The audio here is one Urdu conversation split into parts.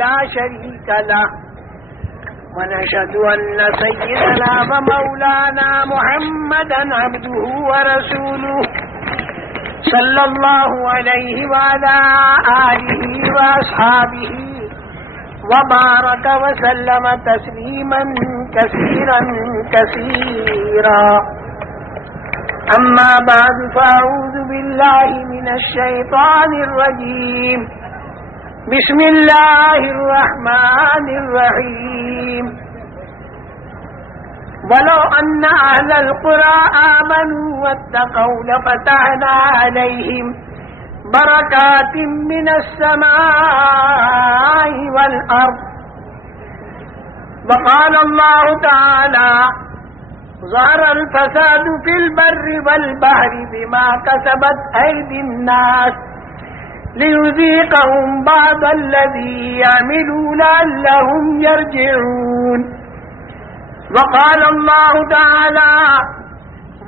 لا شريك له ونشهد أن سيدنا ومولانا محمدا عبده ورسوله صلى الله عليه وعلى آله وأصحابه وبارك وسلم تسليما كثيرا كثيرا أما بعد فأعوذ بالله من الشيطان الرجيم بسم الله الرحمن الرحيم ولو أن أهل القرى آمنوا واتقوا لفتحنا عليهم بركات من السماء والأرض وقال الله تعالى ظهر الفساد في البر والبحر بما كسبت أيدي الناس ليذيقهم بعض الذي يعملوا لعلهم يرجعون وقال الله تعالى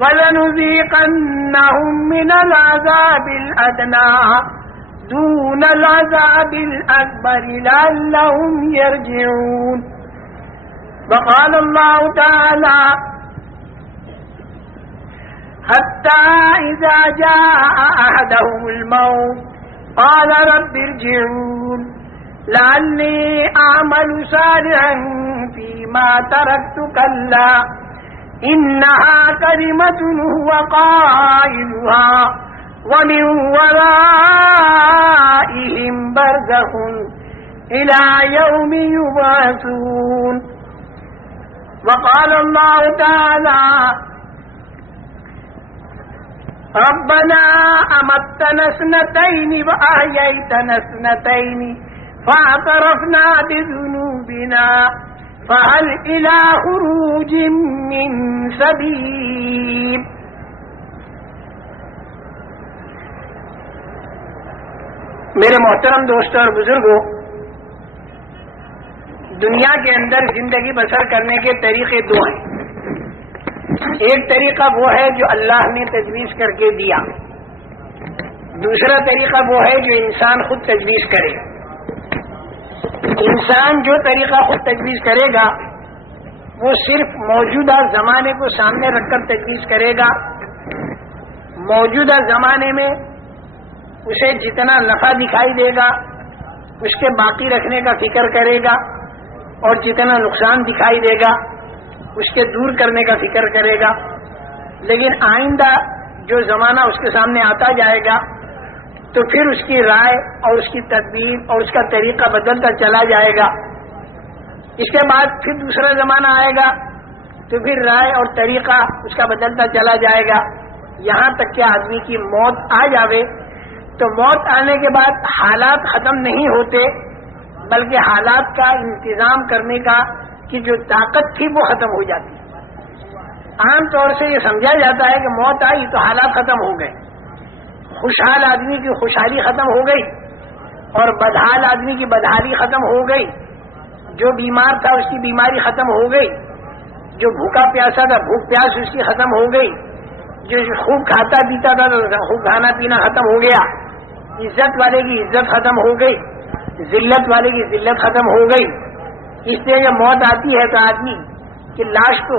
ولنذيقنهم من العذاب الأدنى دون العذاب الأكبر لعلهم يرجعون وقال الله تعالى حتى إذا جاء أحدهم الموت قال رب ارجعون لعلي أعمل صالحا فيما تركت كلا إنها كلمة هو قائلها ومن ورائهم برزخ إلى يوم يبعثون وقال الله تعالى ربنا أمتنا اثنتين وأحييتنا اثنتين فاعترفنا بذنوبنا فهل إلى خروج من سبيل میرے محترم دوستوں اور بزرگوں، دنیا کے اندر زندگی بسر کرنے کے طریقے دو ہیں۔ ایک طریقہ وہ ہے جو اللہ نے تجویز کر کے دیا، دوسرا طریقہ وہ ہے جو انسان خود تجویز کرے۔ انسان جو طریقہ خود تجویز کرے گا وہ صرف موجودہ زمانے کو سامنے رکھ کر تجویز کرے گا۔ موجودہ زمانے میں اسے جتنا نفع دکھائی دے گا اس کے باقی رکھنے کا فکر کرے گا، اور جتنا نقصان دکھائی دے گا اس کے دور کرنے کا فکر کرے گا۔ لیکن آئندہ جو زمانہ اس کے سامنے آتا جائے گا تو پھر اس کی رائے اور اس کی تدبیر اور اس کا طریقہ بدلتا چلا جائے گا۔ اس کے بعد پھر دوسرا زمانہ آئے گا تو پھر رائے اور طریقہ اس کا بدلتا چلا جائے گا، یہاں تک کہ آدمی کی موت آ جاوے۔ تو موت آنے کے بعد حالات ختم نہیں ہوتے، بلکہ حالات کا انتظام کرنے کا کی جو طاقت تھی وہ ختم ہو جاتی۔ عام طور سے یہ سمجھا جاتا ہے کہ موت آئی تو حالات ختم ہو گئے، خوشحال آدمی کی خوشحالی ختم ہو گئی اور بدحال آدمی کی بدحالی ختم ہو گئی، جو بیمار تھا اس کی بیماری ختم ہو گئی، جو بھوکا پیاسا تھا بھوک پیاس اس کی ختم ہو گئی، جو خوب کھاتا پیتا تھا تو خوب کھانا پینا ختم ہو گیا، عزت والے کی عزت ختم ہو گئی، ذلت والے کی ذلت ختم ہو گئی۔ اس لیے جب موت آتی ہے تو آدمی کی لاش کو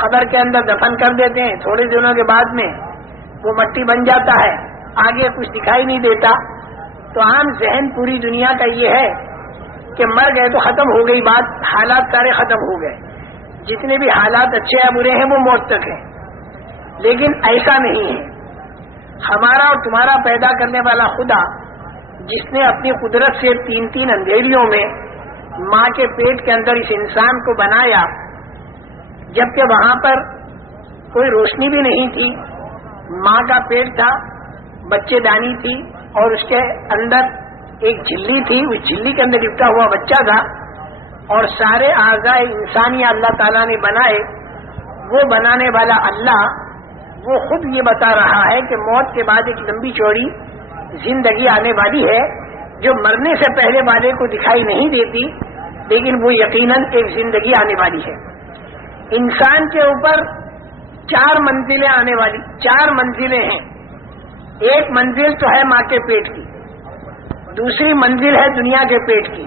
قبر کے اندر دفن کر دیتے ہیں، تھوڑے دنوں کے بعد میں وہ مٹی بن جاتا ہے، آگے کچھ دکھائی نہیں دیتا۔ تو عام ذہن پوری دنیا کا یہ ہے کہ مر گئے تو ختم ہو گئی بات، حالات سارے ختم ہو گئے، جتنے بھی حالات اچھے یا برے ہیں وہ موت تک ہیں۔ لیکن ایسا نہیں ہے۔ ہمارا اور تمہارا پیدا کرنے والا خدا، جس نے اپنی قدرت سے تین تین اندھیریوں میں ماں کے پیٹ کے اندر اس انسان کو بنایا، جبکہ وہاں پر کوئی روشنی بھی نہیں تھی، ماں کا پیٹ تھا، بچے دانی تھی اور اس کے اندر ایک جھلی تھی، اس جھلی کے اندر لپٹا ہوا بچہ تھا، اور سارے اعضاء انسانی اللہ تعالیٰ نے بنائے۔ وہ بنانے والا اللہ وہ خود یہ بتا رہا ہے کہ موت کے بعد ایک لمبی چوڑی زندگی آنے والی ہے، جو مرنے سے پہلے والے کو دکھائی نہیں دیتی، لیکن وہ یقیناً ایک زندگی آنے والی ہے۔ انسان کے اوپر 4 منزلیں آنے والی، 4 منزلیں ہیں۔ ایک منزل تو ہے ماں کے پیٹ کی، دوسری منزل ہے دنیا کے پیٹ کی،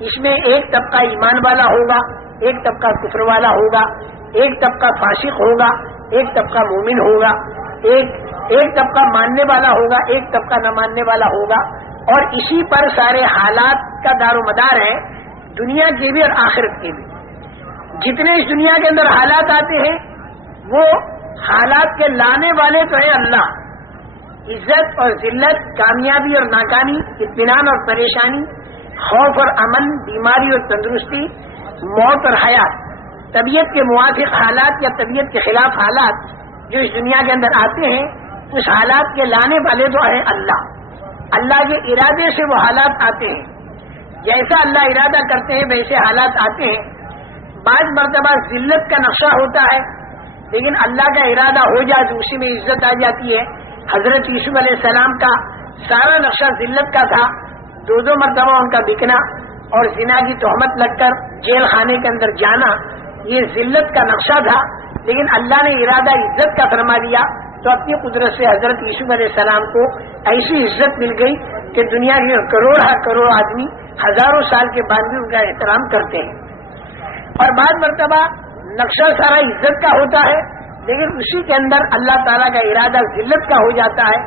اس میں ایک طبقہ ایمان والا ہوگا، ایک طبقہ کفر والا ہوگا، ایک طبقہ فاسق ہوگا، ایک طبقہ مومن ہوگا، ایک طبقہ ماننے والا ہوگا، ایک طبقہ نہ ماننے والا ہوگا، اور اسی پر سارے حالات کا دار و مدار ہے، دنیا کے بھی اور آخرت کے بھی۔ جتنے اس دنیا کے اندر حالات آتے ہیں وہ حالات کے لانے والے تو ہیں اللہ، عزت اور ذلت، کامیابی اور ناکامی، اطمینان اور پریشانی، خوف اور امن، بیماری اور تندرستی، موت اور حیات، طبیعت کے موافق حالات یا طبیعت کے خلاف حالات جو اس دنیا کے اندر آتے ہیں، اس حالات کے لانے والے تو ہیں اللہ۔ اللہ کے ارادے سے وہ حالات آتے ہیں، جیسا اللہ ارادہ کرتے ہیں ویسے حالات آتے ہیں۔ بعض مرتبہ ذلت کا نقشہ ہوتا ہے، لیکن اللہ کا ارادہ ہو جائے تو اسی میں عزت آ جاتی ہے۔ حضرت یوسف علیہ السلام کا سارا نقشہ ذلت کا تھا، دو مرتبہ ان کا بکنا اور زنا کی تہمت لگ کر جیل خانے کے اندر جانا، یہ ذلت کا نقشہ تھا، لیکن اللہ نے ارادہ عزت کا فرما دیا تو اپنی قدرت سے حضرت یوسف علیہ السلام کو ایسی عزت مل گئی کہ دنیا کے کروڑ آدمی ہزاروں سال کے بعد بھی ان کا احترام کرتے ہیں۔ اور بعض مرتبہ نقشہ سارا عزت کا ہوتا ہے، لیکن اسی کے اندر اللہ تعالیٰ کا ارادہ ذلت کا ہو جاتا ہے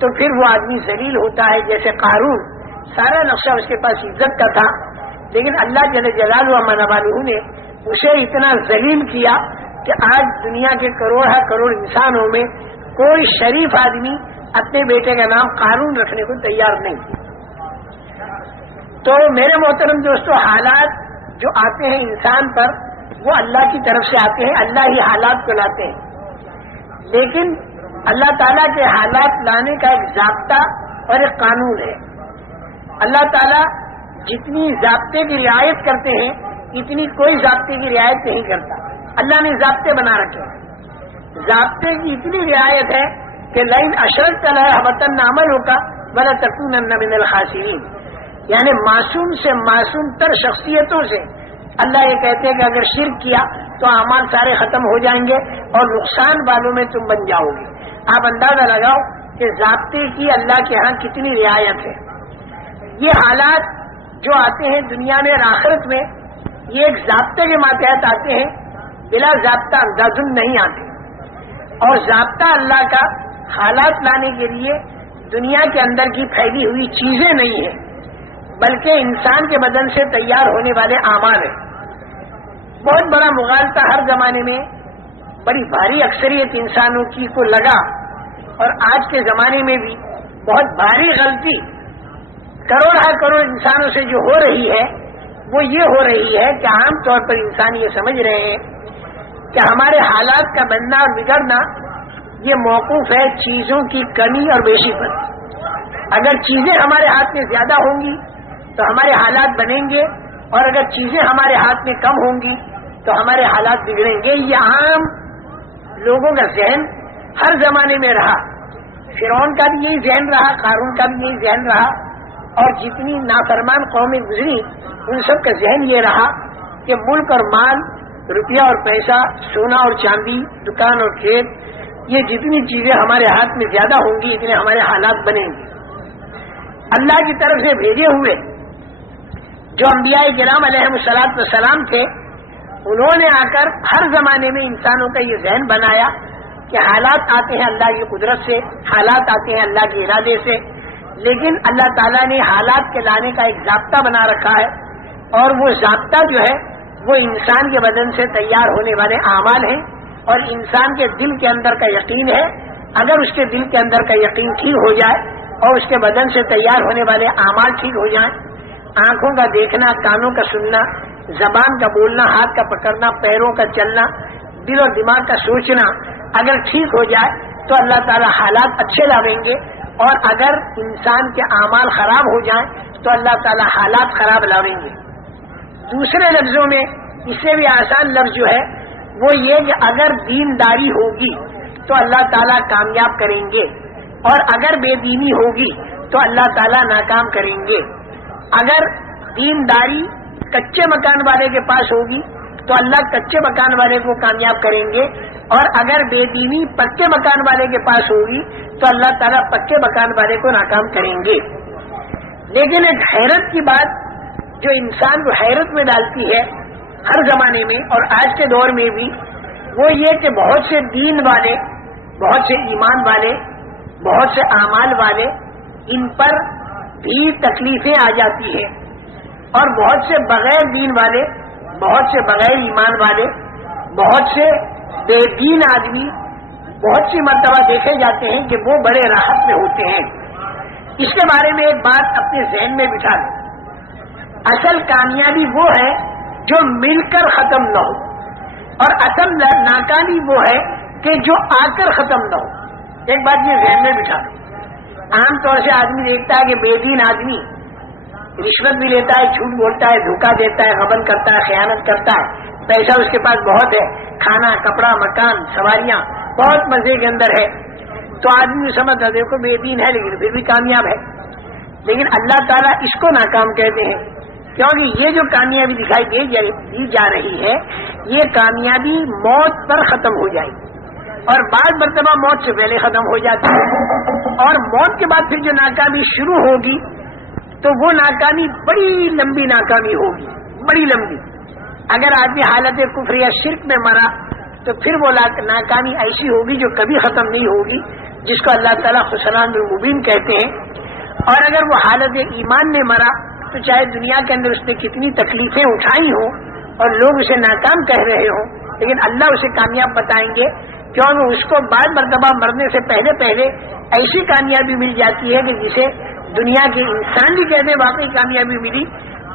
تو پھر وہ آدمی ذلیل ہوتا ہے۔ جیسے قارون، سارا نقشہ اس کے پاس عزت کا تھا، لیکن اللہ جل جلالہ و من والہ نے اسے اتنا ذلیل کیا کہ آج دنیا کے کروڑ انسانوں میں کوئی شریف آدمی اپنے بیٹے کا نام قارون رکھنے کو تیار نہیں۔ تو میرے محترم دوستو، حالات جو آتے ہیں انسان پر وہ اللہ کی طرف سے آتے ہیں، اللہ ہی حالات کو لاتے ہیں، لیکن اللہ تعالیٰ کے حالات لانے کا ایک ضابطہ اور ایک قانون ہے۔ اللہ تعالیٰ جتنی ضابطے کی رعایت کرتے ہیں اتنی کوئی ضابطے کی رعایت نہیں کرتا۔ اللہ نے ضابطے بنا رکھے ہیں، ضابطے کی اتنی رعایت ہے کہ لئن اشرکت ليحبطن عملك ولتكونن من الخاسرین، یعنی معصوم سے معصوم تر شخصیتوں سے اللہ یہ کہتے ہیں کہ اگر شرک کیا تو اعمال سارے ختم ہو جائیں گے اور نقصان والوں میں تم بن جاؤ گے۔ آپ اندازہ لگاؤ کہ ضابطے کی اللہ کے ہاں کتنی رعایت ہے۔ یہ حالات جو آتے ہیں دنیا میں اور آخرت میں، یہ ایک ضابطے کے ماتحت آتے ہیں، بلا ضابطہ اندازن نہیں آتے۔ اور ضابطہ اللہ کا حالات لانے کے لیے دنیا کے اندر کی پھیلی ہوئی چیزیں نہیں ہیں، بلکہ انسان کے بدن سے تیار ہونے والے اعمال ہیں۔ بہت بڑا مغالطہ ہر زمانے میں بڑی بھاری اکثریت انسانوں کی کو لگا، اور آج کے زمانے میں بھی بہت بھاری غلطی کروڑ انسانوں سے جو ہو رہی ہے وہ یہ ہو رہی ہے کہ عام طور پر انسان یہ سمجھ رہے ہیں کہ ہمارے حالات کا بننا اور بگڑنا یہ موقوف ہے چیزوں کی کمی اور بیشی پر۔ اگر چیزیں ہمارے ہاتھ میں زیادہ ہوں گی تو ہمارے حالات بنیں گے، اور اگر چیزیں ہمارے ہاتھ میں کم ہوں گی تو ہمارے حالات بگڑیں گے۔ یہ عام لوگوں کا ذہن ہر زمانے میں رہا، فرعون کا بھی یہی ذہن رہا، قارون کا بھی یہی ذہن رہا، اور جتنی نافرمان قومیں گزری ان سب کا ذہن یہ رہا کہ ملک اور مال، روپیہ اور پیسہ، سونا اور چاندی، دکان اور کھیت، یہ جتنی چیزیں ہمارے ہاتھ میں زیادہ ہوں گی اتنے ہمارے حالات بنیں گے۔ اللہ کی طرف سے بھیجے ہوئے جو انبیاء کرام علیہم السلام تھے، انہوں نے آ کر ہر زمانے میں انسانوں کا یہ ذہن بنایا کہ حالات آتے ہیں اللہ کی قدرت سے، حالات آتے ہیں اللہ کے ارادے سے، لیکن اللہ تعالیٰ نے حالات کے لانے کا ایک ضابطہ بنا رکھا ہے، اور وہ ضابطہ جو ہے وہ انسان کے بدن سے تیار ہونے والے اعمال ہیں، اور انسان کے دل کے اندر کا یقین ہے۔ اگر اس کے دل کے اندر کا یقین ٹھیک ہو جائے اور اس کے بدن سے تیار ہونے والے اعمال ٹھیک ہو جائیں، آنکھوں کا دیکھنا، کانوں کا سننا، زبان کا بولنا، ہاتھ کا پکڑنا، پیروں کا چلنا، دل اور دماغ کا سوچنا اگر ٹھیک ہو جائے تو اللہ تعالیٰ حالات اچھے لاویں گے، اور اگر انسان کے اعمال خراب ہو جائیں تو اللہ تعالیٰ حالات خراب لاویں گے۔ دوسرے لفظوں میں اس سے بھی آسان لفظ جو ہے وہ یہ کہ اگر دینداری ہوگی تو اللہ تعالیٰ کامیاب کریں گے، اور اگر بے دینی ہوگی تو اللہ تعالیٰ ناکام کریں گے۔ اگر دینداری کچے مکان والے کے پاس ہوگی تو اللہ کچے مکان والے کو کامیاب کریں گے، اور اگر بے دینی پکے مکان والے کے پاس ہوگی تو اللہ تعالیٰ پکے مکان والے کو ناکام کریں گے۔ لیکن ایک حیرت کی بات جو انسان کو حیرت میں ڈالتی ہے ہر زمانے میں اور آج کے دور میں بھی، وہ یہ کہ بہت سے دین والے، بہت سے ایمان والے، بہت سے اعمال والے، ان پر بھی تکلیفیں آ جاتی ہیں، اور بہت سے بغیر دین والے، بہت سے بغیر ایمان والے، بہت سے بے دین آدمی بہت سی مرتبہ دیکھے جاتے ہیں کہ وہ بڑے راحت میں ہوتے ہیں۔ اس کے بارے میں ایک بات اپنے ذہن میں بٹھا لیں، اصل کامیابی وہ ہے جو مل کر ختم نہ ہو، اور اصل ناکامی وہ ہے کہ جو آ کر ختم نہ ہو۔ ایک بات یہ ذہن میں بٹھا لیں، عام طور سے آدمی دیکھتا ہے کہ بے دین آدمی رشوت بھی لیتا ہے، جھوٹ بولتا ہے، دھوکہ دیتا ہے، غبن کرتا ہے، خیانت کرتا ہے، پیسہ اس کے پاس بہت ہے، کھانا کپڑا مکان سواریاں بہت مزے کے اندر ہے، تو آدمی سمجھتا دیکھو بے دین ہے لیکن پھر بھی کامیاب ہے۔ لیکن اللہ تعالیٰ اس کو ناکام کہتے ہیں، کیونکہ یہ جو کامیابی دکھائی دی جا رہی ہے، یہ کامیابی موت پر ختم ہو جائے گی، اور بعض مرتبہ موت سے پہلے ختم ہو جاتی ہے، اور موت کے بعد پھر جو ناکامی شروع ہوگی تو وہ ناکامی بڑی لمبی ناکامی ہوگی، بڑی لمبی۔ اگر آدمی حالت کفر یا شرک میں مرا تو پھر وہ ناکامی ایسی ہوگی جو کبھی ختم نہیں ہوگی، جس کو اللہ تعالیٰ خسران المبین کہتے ہیں۔ اور اگر وہ حالت ایمان میں مرا تو چاہے دنیا کے اندر اس نے کتنی تکلیفیں اٹھائی ہوں اور لوگ اسے ناکام کہہ رہے ہوں، لیکن اللہ اسے کامیاب بتائیں گے، کیونکہ اس کو بعد مرتبہ مرنے سے پہلے پہلے ایسی کامیابی مل جاتی ہے کہ جسے دنیا کے انسان بھی کہتے ہیں واقعی کامیابی ملی،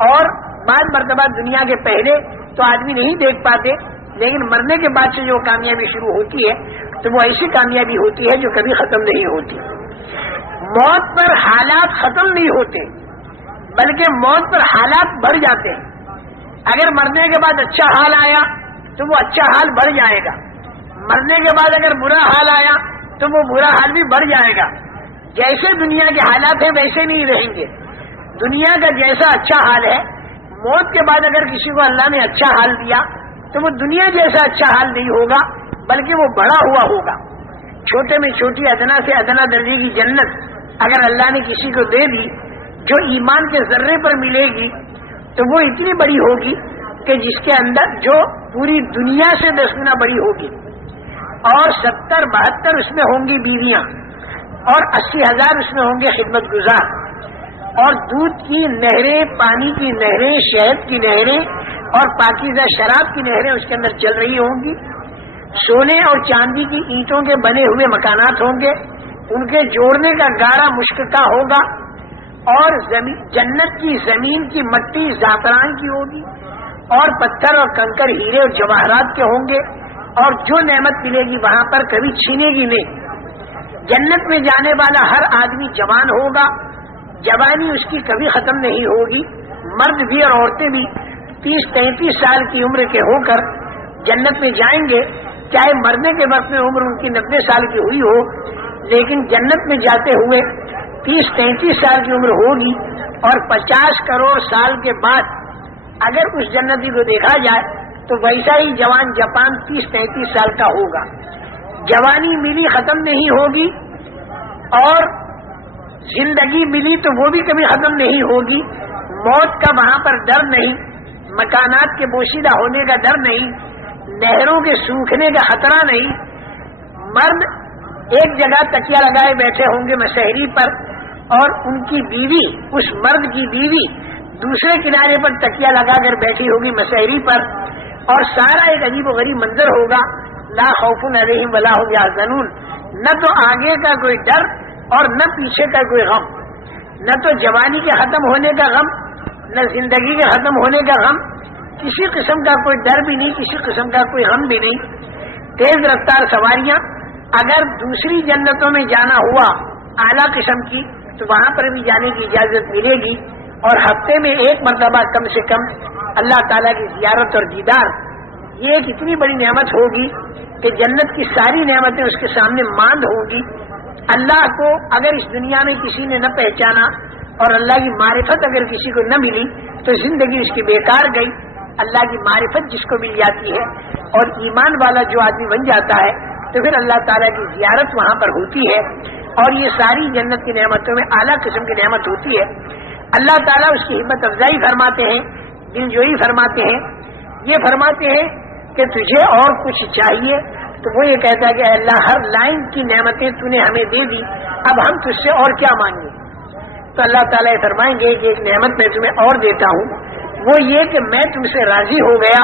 اور بعد مرتبہ دنیا کے پہلے تو آدمی نہیں دیکھ پاتے، لیکن مرنے کے بعد سے جو کامیابی شروع ہوتی ہے تو وہ ایسی کامیابی ہوتی ہے جو کبھی ختم نہیں ہوتی۔ موت پر حالات ختم نہیں ہوتے، بلکہ موت پر حالات بڑھ جاتے ہیں۔ اگر مرنے کے بعد اچھا حال آیا تو وہ اچھا حال بڑھ جائے گا، مرنے کے بعد اگر برا حال آیا تو وہ برا حال بھی بڑھ جائے گا۔ جیسے دنیا کے حالات ہیں ویسے نہیں رہیں گے، دنیا کا جیسا اچھا حال ہے، موت کے بعد اگر کسی کو اللہ نے اچھا حال دیا تو وہ دنیا جیسا اچھا حال نہیں ہوگا، بلکہ وہ بڑا ہوا ہوگا۔ چھوٹے میں چھوٹی ادنا سے ادنا درجے کی جنت اگر اللہ نے کسی کو دے دی جو ایمان کے ذرے پر ملے گی تو وہ اتنی بڑی ہوگی کہ جس کے اندر جو پوری دنیا سے 10 گنا بڑی ہوگی، اور 70-72 اس میں ہوں گی بیویاں، اور 80,000 اس میں ہوں گے خدمت گزار، اور دودھ کی نہریں، پانی کی نہریں، شہد کی نہریں اور پاکیزہ شراب کی نہریں اس کے اندر چل رہی ہوں گی۔ سونے اور چاندی کی اینٹوں کے بنے ہوئے مکانات ہوں گے، ان کے جوڑنے کا گاڑا مشک کا ہوگا، اور جنت کی زمین کی مٹی زعفران کی ہوگی، اور پتھر اور کنکر ہیرے اور جواہرات کے ہوں گے، اور جو نعمت ملے گی وہاں پر کبھی چھینے گی نہیں۔ جنت میں جانے والا ہر آدمی جوان ہوگا، جوانی اس کی کبھی ختم نہیں ہوگی۔ مرد بھی اور عورتیں بھی 30-33 سال کی عمر کے ہو کر جنت میں جائیں گے، چاہے مرنے کے وقت میں عمر ان کی 90 سال کی ہوئی ہو، لیکن جنت میں جاتے ہوئے 30-33 سال کی عمر ہوگی، اور 50 کروڑ سال کے بعد اگر اس جنتی کو دیکھا جائے تو ویسا ہی جوان جاپان 30-33 سال کا ہوگا۔ جوانی ملی ختم نہیں ہوگی، اور زندگی ملی تو وہ بھی کبھی ختم نہیں ہوگی۔ موت کا وہاں پر ڈر نہیں، مکانات کے بوشیدہ ہونے کا ڈر نہیں، نہروں کے سوکھنے کا خطرہ نہیں۔ مرد ایک جگہ تکیہ لگائے بیٹھے ہوں گے مشہری پر، اور ان کی بیوی، اس مرد کی بیوی دوسرے کنارے پر تکیہ لگا کر بیٹھی ہوگی مشہری پر، اور سارا ایک عجیب و غریب منظر ہوگا۔ لا خوف علیہم ولا هم یحزنون، نہ تو آگے کا کوئی ڈر اور نہ پیچھے کا کوئی غم، نہ تو جوانی کے ختم ہونے کا غم، نہ زندگی کے ختم ہونے کا غم، کسی قسم کا کوئی ڈر بھی نہیں، کسی قسم کا کوئی غم بھی نہیں۔ تیز رفتار سواریاں، اگر دوسری جنتوں میں جانا ہوا اعلیٰ قسم کی تو وہاں پر بھی جانے کی اجازت ملے گی، اور ہفتے میں ایک مرتبہ کم سے کم اللہ تعالیٰ کی زیارت اور دیدار، یہ ایک اتنی بڑی نعمت ہوگی کہ جنت کی ساری نعمتیں اس کے سامنے ماند ہوں گی۔ اللہ کو اگر اس دنیا میں کسی نے نہ پہچانا اور اللہ کی معرفت اگر کسی کو نہ ملی تو زندگی اس کی بیکار گئی۔ اللہ کی معرفت جس کو مل جاتی ہے اور ایمان والا جو آدمی بن جاتا ہے تو پھر اللہ تعالیٰ کی زیارت وہاں پر ہوتی ہے، اور یہ ساری جنت کی نعمتوں میں اعلیٰ قسم کی نعمت ہوتی ہے۔ اللہ تعالیٰ اس کی ہمت افزائی فرماتے ہیں، دل جوئی فرماتے ہیں، یہ فرماتے ہیں کہ تجھے اور کچھ چاہیے؟ تو وہ یہ کہتا ہے کہ اے اللہ، ہر لائن کی نعمتیں تو نے ہمیں دے دی، اب ہم تجھ سے اور کیا مانگیں؟ تو اللہ تعالیٰ یہ فرمائیں گے کہ ایک نعمت میں تمہیں اور دیتا ہوں، وہ یہ کہ میں تم سے راضی ہو گیا،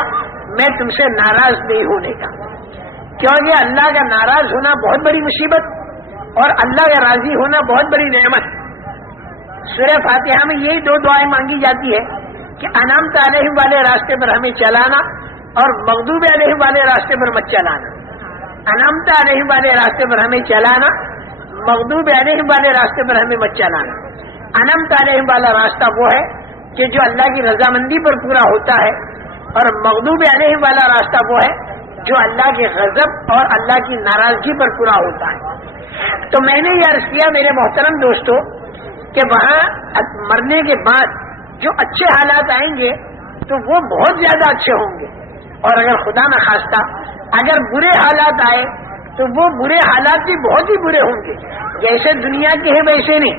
میں تم سے ناراض نہیں ہونے کا۔ کیونکہ اللہ کا ناراض ہونا بہت بڑی مصیبت اور اللہ کا راضی ہونا بہت بڑی نعمت۔ سورہ فاتحہ میں یہی دو دعائیں مانگی جاتی ہے کہ انعمت علیہم والے راستے پر ہمیں چلانا اور مغضوب علیہم والے راستے پر مت چلانا۔ انعمت علیہم والے راستے پر ہمیں چلانا، مغضوب علیہم والے راستے پر ہمیں مت چلانا۔ انعمت علیہم والا راستہ وہ ہے کہ جو اللہ کی رضامندی پر پورا ہوتا ہے، اور مغضوب علیہم والا راستہ وہ ہے جو اللہ کے غضب اور اللہ کی ناراضگی پر پورا ہوتا ہے۔ تو میں نے یہ عرض کیا میرے محترم دوستو کہ وہاں مرنے کے بعد جو اچھے حالات آئیں گے تو وہ بہت زیادہ اچھے ہوں گے، اور اگر خدا نہ خواستہ اگر برے حالات آئے تو وہ برے حالات بھی بہت ہی برے ہوں گے۔ جیسے دنیا کے ہیں ویسے نہیں،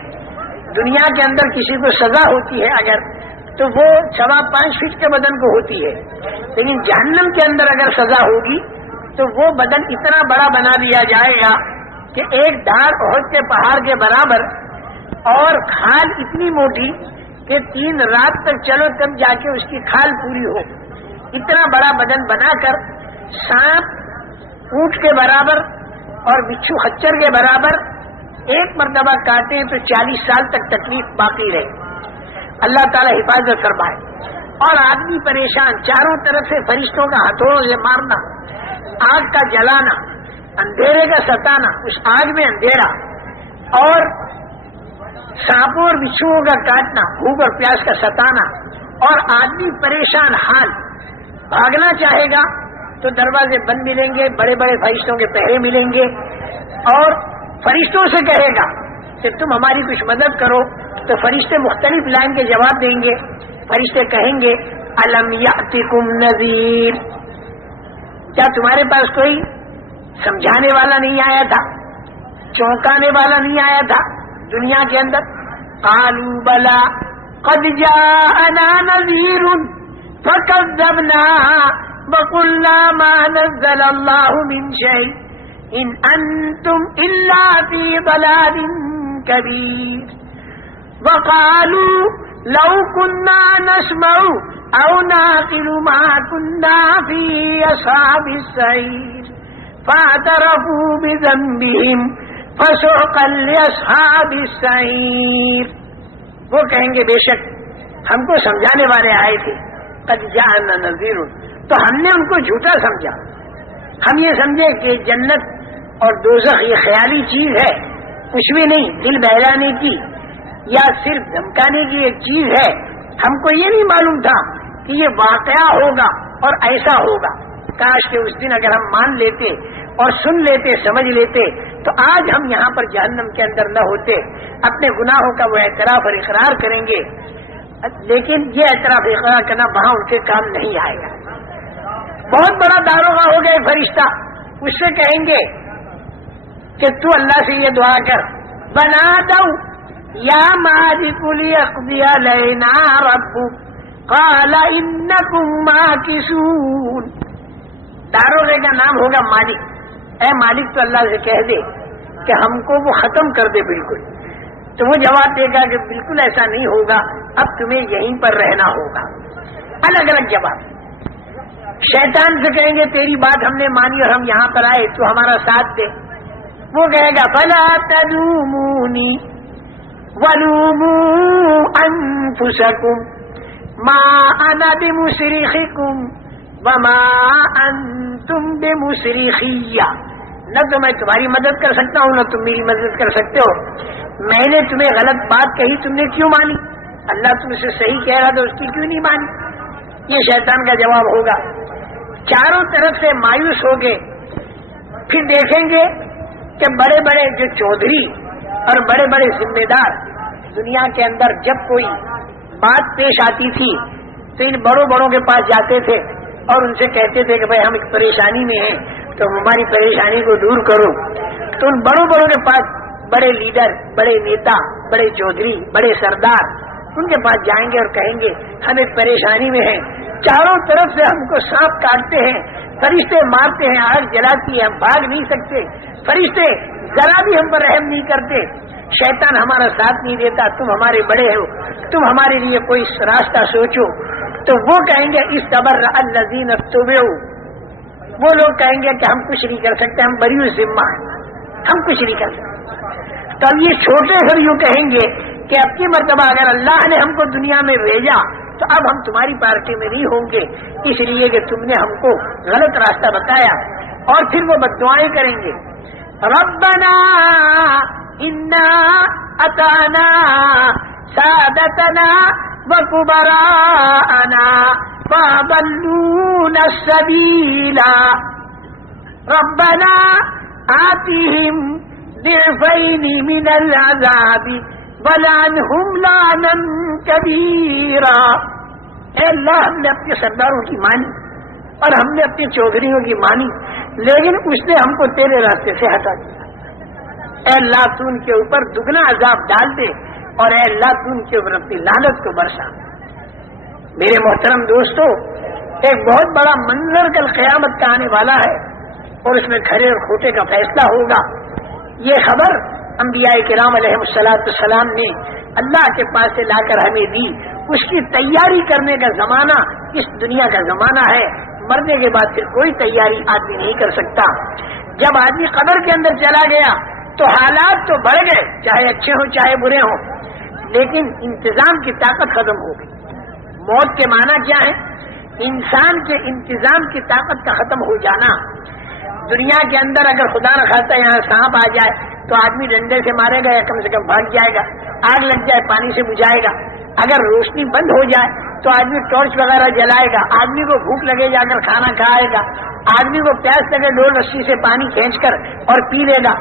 دنیا کے اندر کسی کو سزا ہوتی ہے اگر تو وہ 5.25 فٹ کے بدن کو ہوتی ہے، لیکن جہنم کے اندر اگر سزا ہوگی تو وہ بدن اتنا بڑا بنا دیا جائے گا کہ ایک دھار احد کے پہاڑ کے برابر، اور کھال اتنی موٹی کہ 3 رات تک چلو تب جا کے اس کی کھال پوری ہو، اتنا بڑا بدن بنا کر سانپ اونٹ کے برابر اور بچھو خچر کے برابر ایک مرتبہ کاٹے تو 40 سال تک تکلیف باقی رہے۔ اللہ تعالی حفاظت فرمائے۔ اور آدمی پریشان، چاروں طرف سے فرشتوں کا ہتھوڑوں سے مارنا، آگ کا جلانا، اندھیرے کا ستانا، اس آگ میں اندھیرا، اور سانپوں اور بچھوؤں کا کاٹنا، بھوک اور پیاس کا ستانا، اور آدمی پریشان حال، بھاگنا چاہے گا تو دروازے بند ملیں گے، بڑے بڑے فرشتوں کے پہرے ملیں گے، اور فرشتوں سے کہے گا کہ تم ہماری کچھ مدد کرو، تو فرشتے مختلف لائن کے جواب دیں گے۔ فرشتے کہیں گے الم یاتکم نذیر، کیا تمہارے پاس کوئی سمجھانے والا نہیں آیا تھا، چونکانے والا نہیں آیا تھا دنیا کے اندر؟ قالوا بلا قد جاءنا نذیر فکذبنا وقلنا ما نزل اللہ من شیء ان انتم الا فی ضلال کبیر وقالوا لو كنا نسمع او نعقل ما كنا في اصحاب السعير فاعترفوا بذنبهم فسحقا لاصحاب السعير۔ وہ کہیں گے بے شک ہم کو سمجھانے والے آئے تھے، قد جاءنا نذیر، تو ہم نے ان کو جھوٹا سمجھا، ہم یہ سمجھے کہ جنت اور دوزخ یہ خیالی چیز ہے، کچھ بھی نہیں، دل بہلانے کی یا صرف دھمکانے کی ایک چیز ہے۔ ہم کو یہ نہیں معلوم تھا کہ یہ واقعہ ہوگا اور ایسا ہوگا۔ کاش کہ اس دن اگر ہم مان لیتے اور سن لیتے، سمجھ لیتے، تو آج ہم یہاں پر جہنم کے اندر نہ ہوتے، اپنے گناہوں کا وہ اعتراف اور اقرار کریں گے۔ لیکن یہ اعتراف اقرار کرنا وہاں ان کے کام نہیں آئے گا۔ بہت بڑا داروغہ ہو گئے فرشتہ، اس سے کہیں گے کہ تو اللہ سے یہ دعا کر، بنا دو یا مالک لیقضی علینا ربک قال انکم ماکثون۔ داروغے کا نام ہوگا مالک۔ اے مالک تو اللہ سے کہہ دے کہ ہم کو وہ ختم کر دے بالکل، تو وہ جواب دے گا کہ بالکل ایسا نہیں ہوگا، اب تمہیں یہیں پر رہنا ہوگا۔ الگ الگ جواب۔ شیطان سے کہیں گے تیری بات ہم نے مانی اور ہم یہاں پر آئے، تو ہمارا ساتھ دے۔ وہ کہے گا فلا تلومونی ولوموا انفسکم ما انا بمصرخکم وما انتم بمصرخی، نہ تو میں تمہاری مدد کر سکتا ہوں نہ تم میری مدد کر سکتے ہو۔ میں نے تمہیں غلط بات کہی، تم نے کیوں مانی؟ اللہ تم سے صحیح کہہ رہا تو اس کی کیوں نہیں مانی؟ یہ شیطان کا جواب ہوگا۔ چاروں طرف سے مایوس ہو گئے، پھر دیکھیں گے کہ بڑے بڑے جو چودھری اور بڑے بڑے ذمہ دار دنیا کے اندر جب کوئی بات پیش آتی تھی تو ان بڑوں بڑوں کے پاس جاتے تھے اور ان سے کہتے تھے کہ بھائی ہم ایک پریشانی میں ہیں تو ہماری پریشانی کو دور کرو۔ تو ان بڑوں بڑوں کے پاس بڑے لیڈر، بڑے نیتا، بڑے چودھری، بڑے سردار ان کے پاس جائیں گے اور کہیں گے ہمیں پریشانی میں ہیں، چاروں طرف سے ہم کو سانپ کاٹتے ہیں، فرشتے مارتے ہیں، آگ جلاتی ہے، ہم بھاگ نہیں سکتے، فرشتے ذرا بھی ہم پر رحم نہیں کرتے، شیطان ہمارا ساتھ نہیں دیتا، تم ہمارے بڑے ہو، تم ہمارے لیے کوئی راستہ سوچو. تو وہ کہیں گے استبر الذین اتبعوا، وہ لوگ کہیں گے کہ ہم کچھ نہیں کر سکتے، ہم بری ذمہ ہیں، ہم کچھ نہیں کر سکتے. تو اب یہ چھوٹے پھر یوں کہیں گے کہ اب کی مرتبہ اگر اللہ نے ہم کو دنیا میں بھیجا تو اب ہم تمہاری پارٹی میں نہیں ہوں گے، اس لیے کہ تم نے ہم کو غلط راستہ بتایا. اور پھر وہ بددعائیں کریں گے، ربنا انا اطعنا سادتنا وکبراءنا فاضلونا السبیل ربنا آتهم ضعفین من العذاب ولعنهم لعنا کبیرا. اے اللہ ہم نے اپنے سرداروں کی مانی اور ہم نے اپنی چودھریوں کی مانی، لیکن اس نے ہم کو تیرے راستے سے ہٹا دیا. اے اللہ تو ان کے اوپر دگنا عذاب ڈال دے، اور اے اللہ تو ان کے اوپر اپنی لعنت کو برسا. میرے محترم دوستو، ایک بہت بڑا منظر کل قیامت کا آنے والا ہے اور اس میں کھرے اور کھوٹے کا فیصلہ ہوگا. یہ خبر انبیاء کرام علیہ السلام نے اللہ کے پاس سے لا کر ہمیں دی. اس کی تیاری کرنے کا زمانہ اس دنیا کا زمانہ ہے، مرنے کے بعد پھر کوئی تیاری آدمی نہیں کر سکتا. جب آدمی قبر کے اندر چلا گیا تو حالات تو بڑھ گئے، چاہے اچھے ہوں چاہے برے ہوں، لیکن انتظام کی طاقت ختم ہو گئی. موت کے معنی کیا ہے؟ انسان کے انتظام کی طاقت کا ختم ہو جانا. دنیا کے اندر اگر خدا نہ خاصا یہاں سانپ آ جائے تو آدمی ڈنڈے سے مارے گا یا کم سے کم بھاگ جائے گا، آگ لگ جائے پانی سے بجھائے گا. اگر روشنی بند ہو جائے تو آدمی ٹارچ وغیرہ جلائے گا، آدمی کو بھوک لگے جا کر کھانا کھائے گا، آدمی کو پیاس لگے ڈول رسی سے پانی کھینچ کر اور پی لے گا.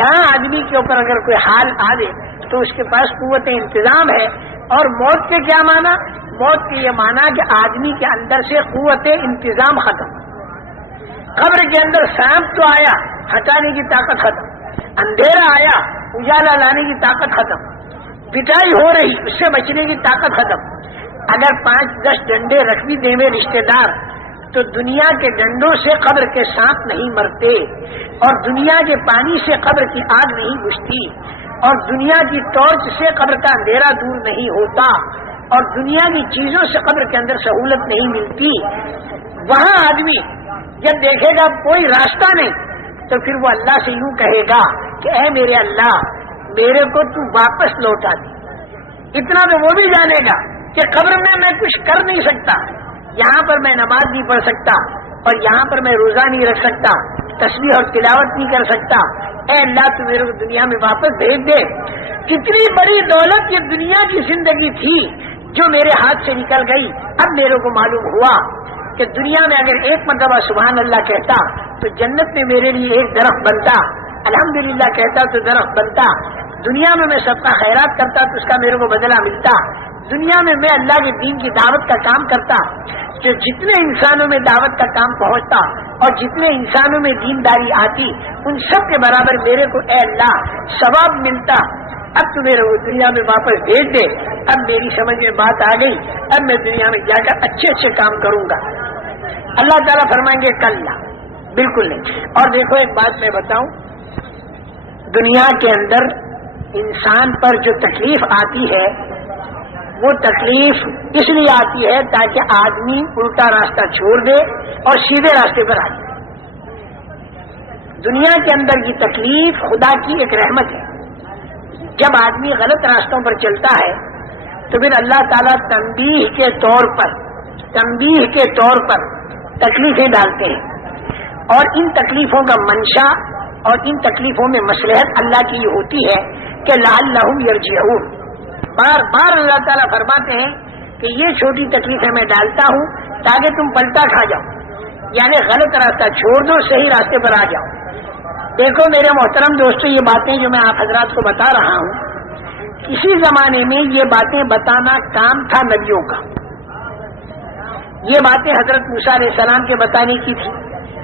یہاں آدمی کے اوپر اگر کوئی حال آ دے تو اس کے پاس قوت انتظام ہے. اور موت کے کیا معنی؟ موت کے یہ معنی کہ آدمی کے اندر سے قوت انتظام ختم. قبر کے اندر سانپ تو آیا، ہٹانے کی طاقت ختم. اندھیرا آیا، اجالا لانے کی طاقت ختم. پٹائی ہو رہی، اس سے بچنے کی طاقت ختم. اگر 5-10 ڈنڈے رکھ بھی دیں میں رشتے دار تو دنیا کے ڈنڈوں سے قبر کے سانپ نہیں مرتے، اور دنیا کے پانی سے قبر کی آگ نہیں بجھتی، اور دنیا کی ٹارچ سے قبر کا اندھیرا دور نہیں ہوتا، اور دنیا کی چیزوں سے قبر کے اندر سہولت نہیں ملتی. وہاں آدمی جب دیکھے گا کوئی راستہ نہیں تو پھر وہ اللہ سے یوں کہے گا کہ اے میرے اللہ، میرے کو تو واپس لوٹا دے. اتنا تو وہ بھی جانے گا کہ قبر میں کچھ کر نہیں سکتا، یہاں پر میں نماز نہیں پڑھ سکتا، اور یہاں پر میں روزہ نہیں رکھ سکتا، تسبیح اور تلاوت نہیں کر سکتا. اے اللہ تو میرے کو دنیا میں واپس بھیج دے. کتنی بڑی دولت یہ دنیا کی زندگی تھی جو میرے ہاتھ سے نکل گئی. اب میرے کو معلوم ہوا کہ دنیا میں اگر ایک مرتبہ سبحان اللہ کہتا تو جنت میں میرے لیے ایک درخت بنتا، الحمدللہ کہتا تو درخت بنتا. دنیا میں سب کا خیرات کرتا تو اس کا میرے کو بدلہ ملتا. دنیا میں اللہ کے دین کی دعوت کا کام کرتا، جو جتنے انسانوں میں دعوت کا کام پہنچتا اور جتنے انسانوں میں دینداری آتی ان سب کے برابر میرے کو اے اللہ ثواب ملتا. اب تو میرے کو دنیا میں واپس بھیج دے. اب میری سمجھ میں بات آ گئی، اب میں دنیا میں جا کر اچھے کام کروں گا. اللہ تعالیٰ فرمائیں گے کل بالکل نہیں. اور دیکھو ایک بات میں بتاؤں، دنیا کے اندر انسان پر جو تکلیف آتی ہے وہ تکلیف اس لیے آتی ہے تاکہ آدمی الٹا راستہ چھوڑ دے اور سیدھے راستے پر آ جائے. دنیا کے اندر کی تکلیف خدا کی ایک رحمت ہے. جب آدمی غلط راستوں پر چلتا ہے تو پھر اللہ تعالیٰ تنبیہ کے طور پر تکلیفیں ڈالتے ہیں، اور ان تکلیفوں کا منشا اور ان تکلیفوں میں مصلحت اللہ کی یہ ہوتی ہے کہ لعلہم یرجعون. بار بار اللہ تعالیٰ فرماتے ہیں کہ یہ چھوٹی تکلیفیں میں ڈالتا ہوں تاکہ تم پلٹا کھا جاؤ، یعنی غلط راستہ چھوڑ دو، صحیح راستے پر آ جاؤ. دیکھو میرے محترم دوستو، یہ باتیں جو میں آپ حضرات کو بتا رہا ہوں، کسی زمانے میں یہ باتیں بتانا کام تھا نبیوں کا. یہ باتیں حضرت موسیٰ علیہ السلام کے بتانے کی تھی.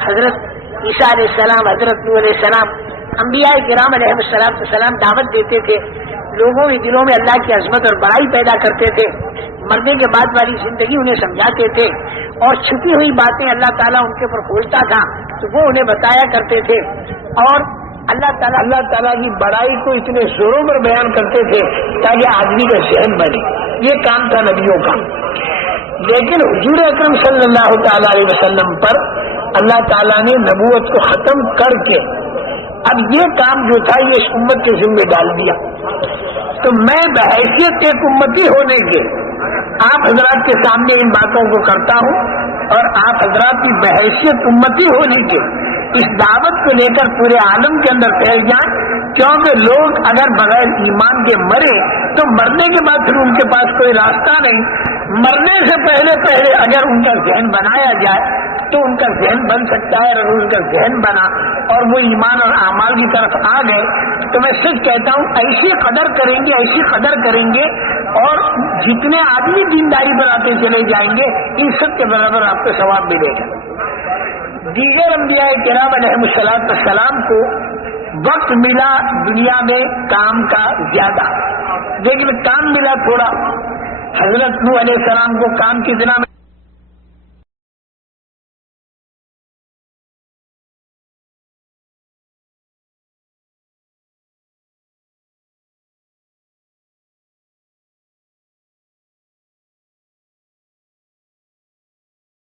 حضرت عیسیٰ علیہ السلام، حضرت نوح علیہ السلام، انبیاء کرام علیہ السلام دعوت دیتے تھے، لوگوں کے دلوں میں اللہ کی عظمت اور بڑائی پیدا کرتے تھے، مرنے کے بعد والی زندگی انہیں سمجھاتے تھے، اور چھپی ہوئی باتیں اللہ تعالیٰ ان کے اوپر کھولتا تھا تو وہ انہیں بتایا کرتے تھے، اور اللہ تعالیٰ کی بڑائی کو اتنے زوروں پر بیان کرتے تھے تاکہ آدمی کا ذہن بنے۔ یہ کام تھا نبیوں کا۔ لیکن حضور اکرم صلی اللہ تعالی علیہ وسلم پر اللہ تعالیٰ نے نبوت کو ختم کر کے اب یہ کام جو تھا یہ اس امت کے ذمہ ڈال دیا۔ تو میں بحیثیت ایک امتی ہونے کے آپ حضرات کے سامنے ان باتوں کو کرتا ہوں، اور آپ حضرات کی بحیثیت امتی ہونے کے اس دعوت کو لے کر پورے عالم کے اندر پھیل جائیں، کیونکہ لوگ اگر بغیر ایمان کے مرے تو مرنے کے بعد پھر ان کے پاس کوئی راستہ نہیں۔ مرنے سے پہلے اگر ان کا ذہن بنایا جائے تو ان کا ذہن بن سکتا ہے، اگر ان کا ذہن بنا اور وہ ایمان اور اعمال کی طرف آ گئے تو میں سچ کہتا ہوں ایسی قدر کریں گے اور جتنے آدمی دینداری بناتے چلے جائیں گے ان سب کے برابر آپ کو ثواب ملے گا۔ دیگر انبیاء کرام علیہ السلام کو وقت ملا دنیا میں کام کا زیادہ، لیکن کام ملا تھوڑا۔ حضرت نوح علیہ السلام کو کام کتنا